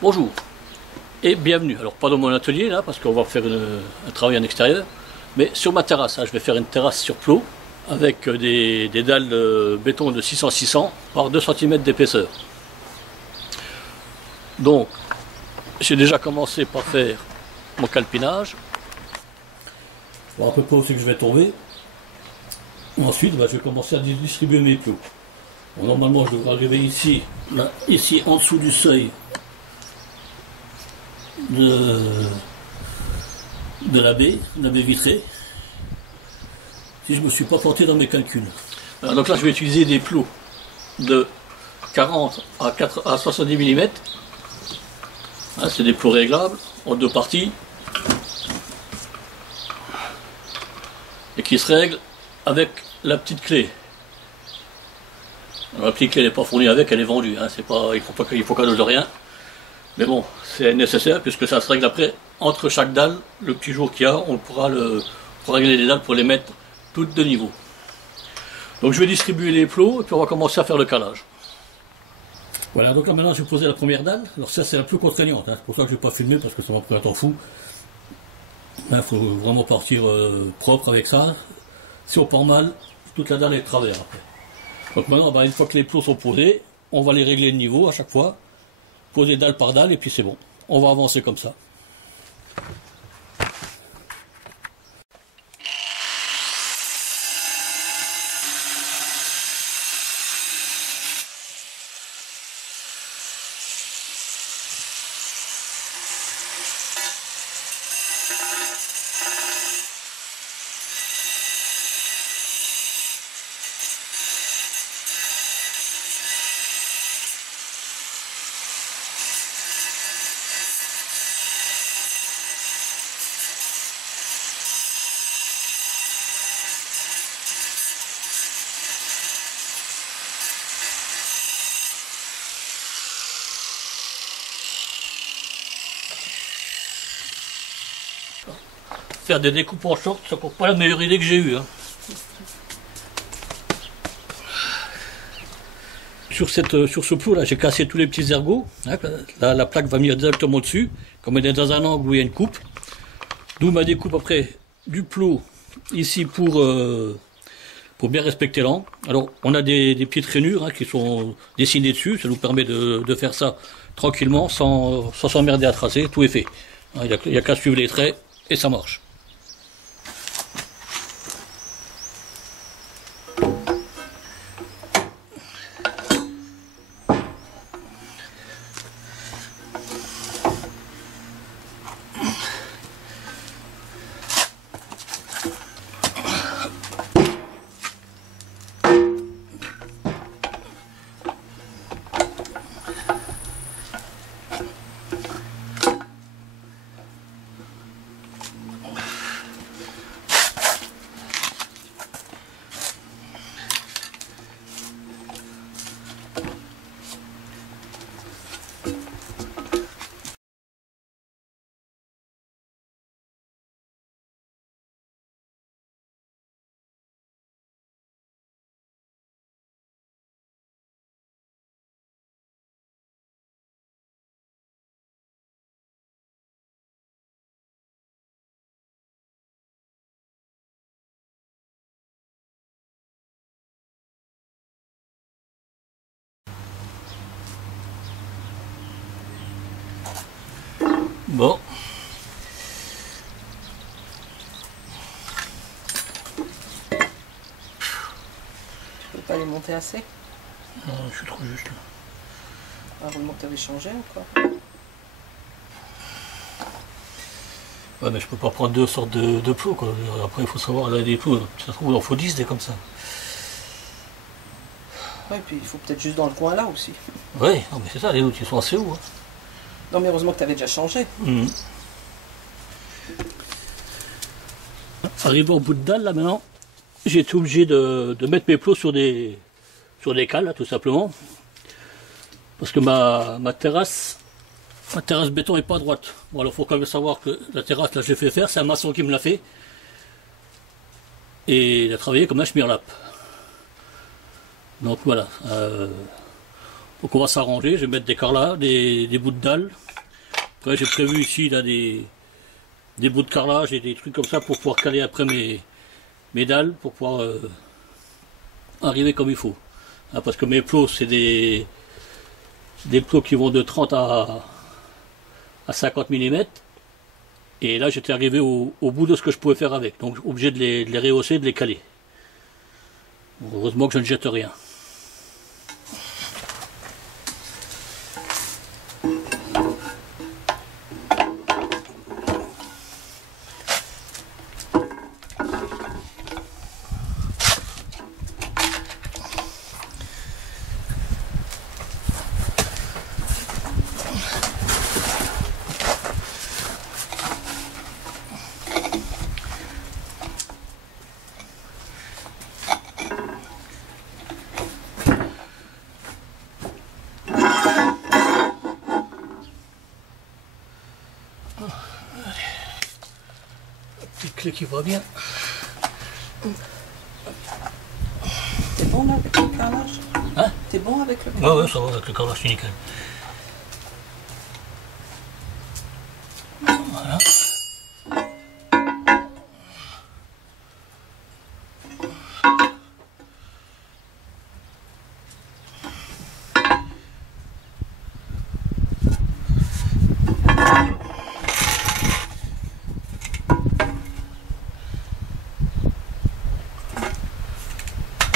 Bonjour et bienvenue. Alors pas dans mon atelier là parce qu'on va faire un travail en extérieur, mais sur ma terrasse. Hein, je vais faire une terrasse sur plot avec des dalles de béton de 600-600 par 2 cm d'épaisseur. Donc j'ai déjà commencé par faire mon calpinage. Voir à peu près où c'est que je vais tomber. Ensuite je vais commencer à distribuer mes plots. Bon, normalement je devrais arriver ici, là, ici en dessous du seuil de la baie vitrée, si je ne me suis pas planté dans mes calculs. Alors, donc là je vais utiliser des plots de 40 à 70 mm. Hein, c'est des plots réglables en 2 parties et qui se règlent avec la petite clé. Alors, la petite clé n'est pas fournie avec, elle est vendue. Hein, c'est pas, il faut qu'elle dose rien. Mais bon, c'est nécessaire puisque ça se règle après entre chaque dalle. Le petit jour qu'il y a, on pourra régler les dalles pour les mettre toutes de niveau. Donc je vais distribuer les plots et puis on va commencer à faire le calage. Voilà, donc là maintenant je vais poser la première dalle. Alors ça c'est un peu contraignant, hein. C'est pour ça que je ne vais pas filmer parce que ça m'a pris un temps fou. Il faut vraiment partir propre avec ça. Si on part mal, toute la dalle est de travers après. Donc maintenant, une fois que les plots sont posés, on va les régler de niveau à chaque fois. Poser dalle par dalle et puis c'est bon. On va avancer comme ça. Faire des découpes en short, c'est encore pas la meilleure idée que j'ai eue. Hein. Sur ce plot là, j'ai cassé tous les petits ergots. Hein, la plaque va venir directement dessus, comme elle est dans un angle où il y a une coupe. D'où ma découpe après du plot ici pour bien respecter l'angle. Alors on a des petites rainures hein, qui sont dessinées dessus, ça nous permet de faire ça tranquillement, sans s'emmerder à tracer, tout est fait. Hein, il n'y a qu'à suivre les traits et ça marche. Bon. Tu peux pas les monter assez? Non, je suis trop juste là. Heureusement que tu avais changé ou quoi? Ouais, mais je peux pas prendre 2 sortes de plots quoi. Après il faut savoir, là des plots, ça se trouve il en faut 10 des comme ça. Ouais, puis il faut peut-être juste dans le coin là aussi. Oui, non mais c'est ça, les autres ils sont assez hauts. Hein. Non mais heureusement que tu avais déjà changé. Arrivé au bout de dalle là maintenant, j'ai été obligé de mettre mes plots sur des cales là, tout simplement. Parce que ma terrasse béton est pas droite. Bon alors faut quand même savoir que la terrasse là je l'ai fait faire, c'est un maçon qui me l'a fait. Et il a travaillé comme un schmirlap. Donc voilà. Donc on va s'arranger, je vais mettre des carrelages, des bouts de dalle. Après j'ai prévu ici là, des bouts de carrelage et des trucs comme ça pour pouvoir caler après mes dalles, pour pouvoir arriver comme il faut. Hein, parce que mes plots c'est des plots qui vont de 30 à 50 mm. Et là j'étais arrivé au bout de ce que je pouvais faire avec. Donc obligé de les rehausser, de les caler. Bon, heureusement que je ne jette rien. Petite clé qui va bien. T'es bon là avec le carrelage? Hein? T'es bon avec le carrelage? Ouais, ça va avec le carrelage, c'est nickel. Voilà.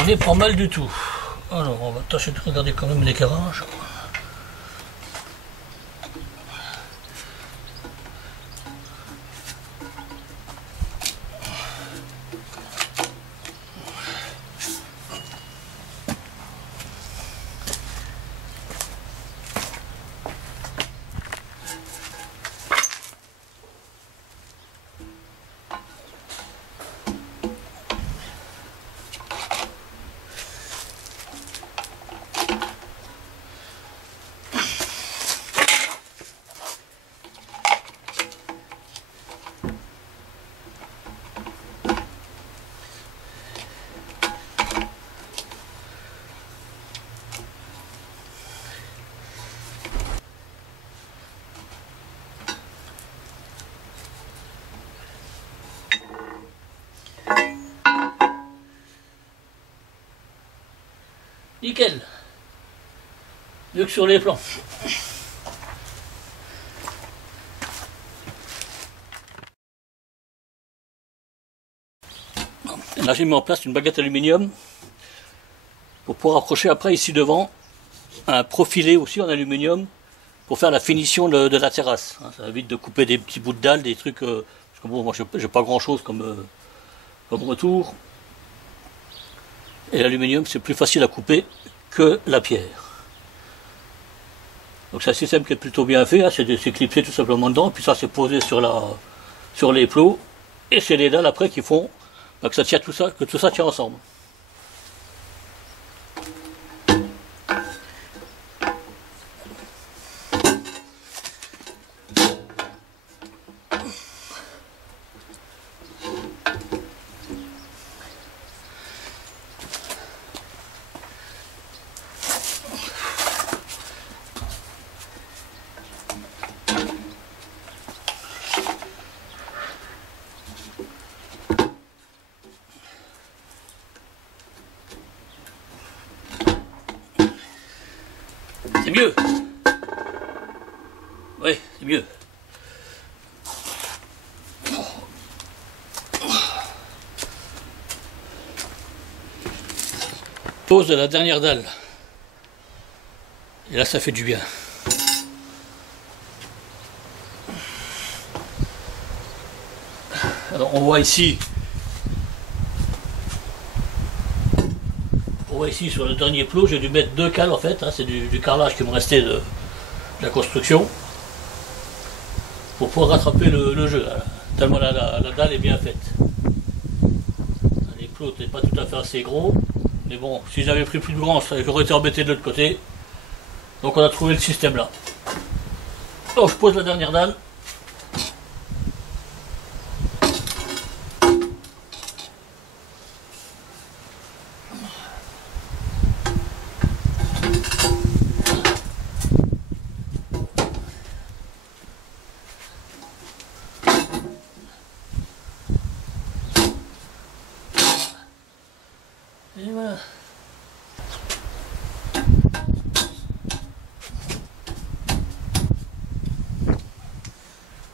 On est pas mal du tout. Alors on va tâcher de regarder quand même l'éclairage. Nickel. Mieux que sur les plans. Là j'ai mis en place une baguette aluminium pour pouvoir accrocher après ici devant un profilé aussi en aluminium pour faire la finition de la terrasse. Ça évite de couper des petits bouts de dalle, des trucs. Parce que bon, moi j'ai pas grand chose comme retour. Et l'aluminium c'est plus facile à couper que la pierre. Donc c'est un système qui est plutôt bien fait, hein, c'est clipsé tout simplement dedans, puis ça c'est posé sur les plots, et c'est les dalles après qui font que ça tient tout ça, que tout ça tient ensemble. C'est mieux. Oui, c'est mieux. Pose de la dernière dalle. Et là, ça fait du bien. Alors, on voit ici sur le dernier plot, j'ai dû mettre 2 cales en fait, hein, c'est du carrelage qui me restait de la construction pour pouvoir rattraper le jeu, là, tellement la dalle est bien faite. Les plots n'étaient pas tout à fait assez gros, mais bon, si j'avais pris plus grand, j'aurais été embêté de l'autre côté. Donc on a trouvé le système là. Donc je pose la dernière dalle.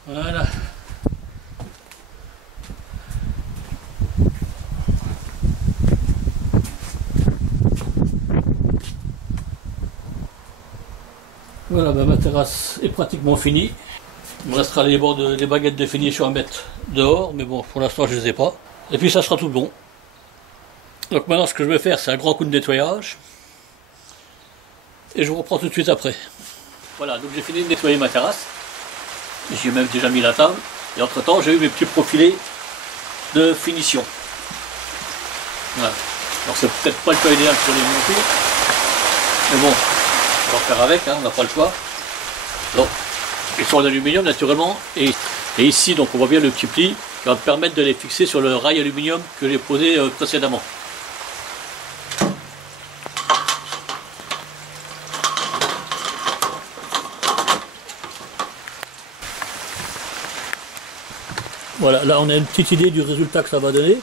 Voilà. Voilà, ben ma terrasse est pratiquement finie. Il me restera les bords des baguettes de finition à mettre dehors, mais bon, pour l'instant je ne les ai pas. Et puis ça sera tout bon. Donc maintenant ce que je vais faire, c'est un grand coup de nettoyage. Et je vous reprends tout de suite après. Voilà, donc j'ai fini de nettoyer ma terrasse. J'ai même déjà mis la table. Et entre temps, j'ai eu mes petits profilés de finition. Voilà. Alors c'est peut-être pas le cas idéal pour les monter. Mais bon, on va faire avec, hein, on n'a pas le choix. Donc, ils sont en aluminium naturellement. Et ici, donc on voit bien le petit pli qui va me permettre de les fixer sur le rail aluminium que j'ai posé précédemment. Voilà, là on a une petite idée du résultat que ça va donner.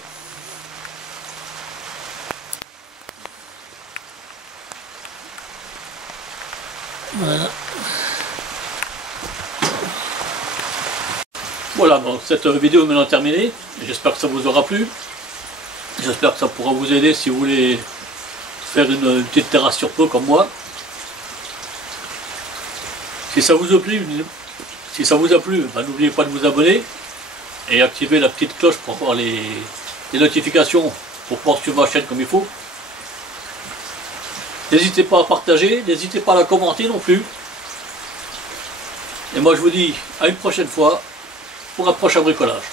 Voilà. Voilà, bon, cette vidéo est maintenant terminée. J'espère que ça vous aura plu. J'espère que ça pourra vous aider si vous voulez faire une petite terrasse sur peau comme moi. Si ça vous a plu, ben, n'oubliez pas de vous abonner et activer la petite cloche pour avoir les notifications pour pouvoir suivre ma chaîne comme il faut. N'hésitez pas à partager, n'hésitez pas à la commenter non plus. Et moi je vous dis à une prochaine fois pour un prochain bricolage.